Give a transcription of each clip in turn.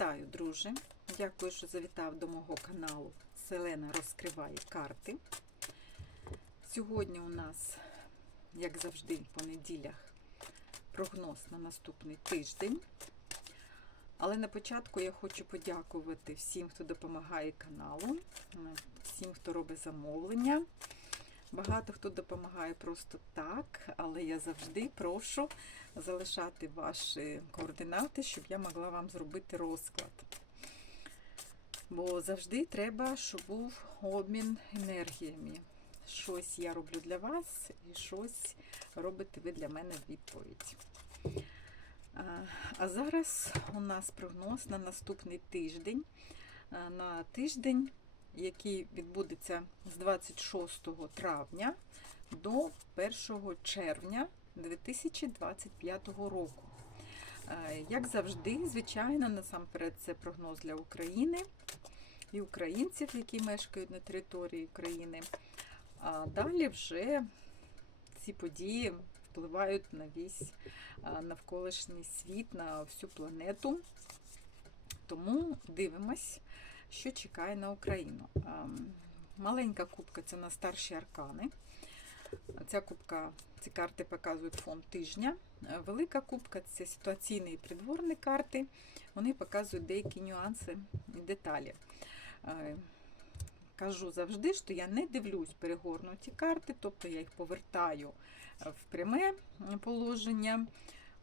Вітаю, друже! Дякую, що завітав до мого каналу Селена розкриває карти. Сьогодні у нас, як завжди, по неділях прогноз на наступний тиждень. Але на початку я хочу подякувати всім, хто допомагає каналу, всім, хто робить замовлення. Багато хто допомагає просто так, але я завжди прошу залишати ваші координати, щоб я могла вам зробити розклад. Бо завжди треба, щоб був обмін енергіями. Щось я роблю для вас і щось робите ви для мене в відповідь. А зараз у нас прогноз на наступний тиждень. На тиждень, який відбудеться з 26 травня до 1 червня 2025 року. Як завжди, звичайно, насамперед це прогноз для України і українців, які мешкають на території України. А далі вже ці події впливають на весь навколишній світ, на всю планету. Тому дивимось, що чекає на Україну. Маленька кубка це на старші аркани. Ця кубка, ці карти показують фон тижня. Велика кубка це ситуаційні і придворні карти. Вони показують деякі нюанси і деталі. Кажу завжди, що я не дивлюсь перегорнуті карти, тобто я їх повертаю в пряме положення.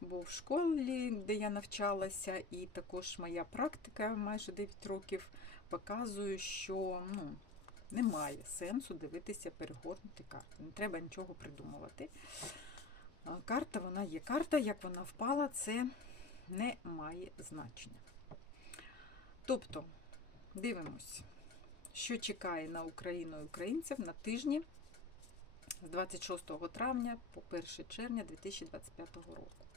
Бо в школі, де я навчалася, і також моя практика майже 9 років показує, що ну, немає сенсу дивитися перегорнуті карти. Не треба нічого придумувати. Карта вона є. Карта, як вона впала, це не має значення. Тобто, дивимось, що чекає на Україну і українців на тижні з 26 травня по 1 червня 2025 року.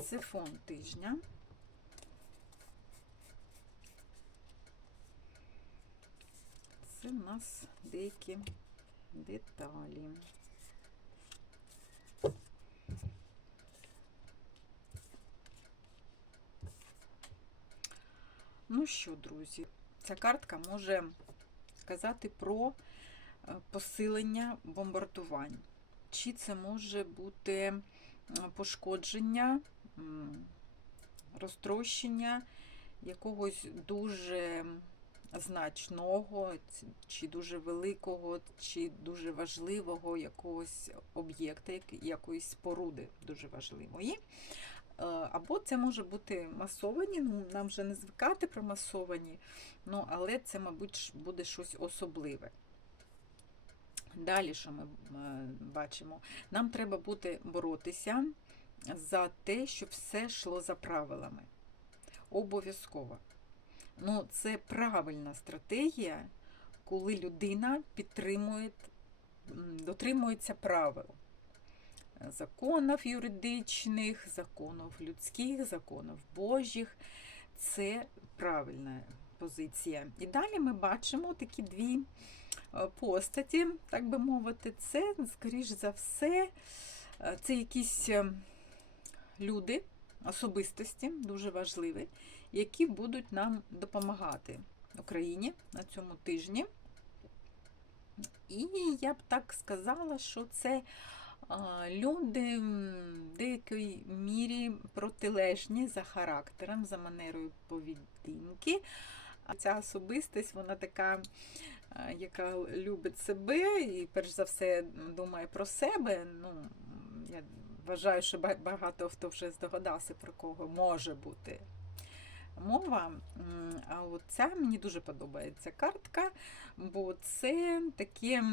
Це фон тижня. Це у нас деякі деталі. Ну що, друзі, ця картка може сказати про посилення бомбардувань. Чи це може бути пошкодження, розтрощення якогось дуже значного, чи дуже великого, чи дуже важливого якогось об'єкта, якоїсь споруди дуже важливої. Або це може бути масовані, ну нам вже не звикати про масовані, ну, але це, мабуть, буде щось особливе. Далі, що ми бачимо? Нам треба буде боротися за те, щоб все йшло за правилами. Обов'язково. Ну, Це правильна стратегія, коли людина підтримує, дотримується правил. Законів юридичних, законів людських, законів божих. Це правильна позиція. І далі ми бачимо такі дві постаті, так би мовити, це, скоріш за все, це якісь люди, особистості, дуже важливі, які будуть нам допомагати Україні на цьому тижні. І я б так сказала, що це люди в деякій мірі протилежні за характером, за манерою поведінки. Ця особистість, вона така, яка любить себе і, перш за все, думає про себе. Ну, Я вважаю, що багато хто вже здогадався, про кого може бути мова. А от мені дуже подобається картка, бо це таке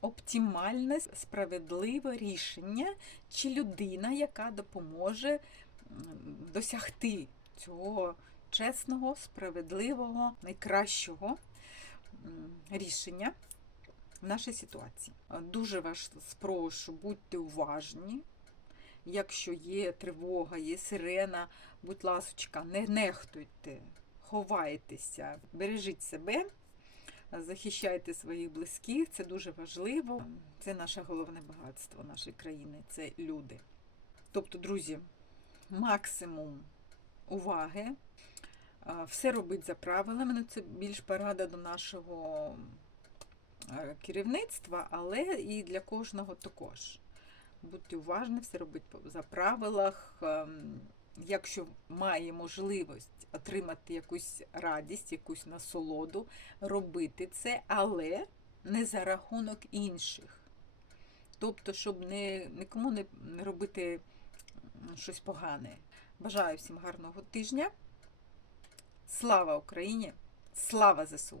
оптимальне, справедливе рішення, чи людина, яка допоможе досягти цього чесного, справедливого, найкращого рішення в нашій ситуації. Дуже вас спрошу, будьте уважні. Якщо є тривога, є сирена, будь ласочка, не нехтуйте, ховайтеся, бережіть себе, захищайте своїх близьких, це дуже важливо. Це наше головне багатство нашої країни, це люди. Тобто, друзі, максимум уваги, все робити за правилами. Ну, це більш порада до нашого керівництва, але і для кожного також. Будьте уважні, все робити за правилах. ем, Якщо має можливість отримати якусь радість, якусь насолоду, робити це, але не за рахунок інших. Тобто, щоб не, нікому не, не робити щось погане. Бажаю всім гарного тижня. Слава Україні! Слава ЗСУ!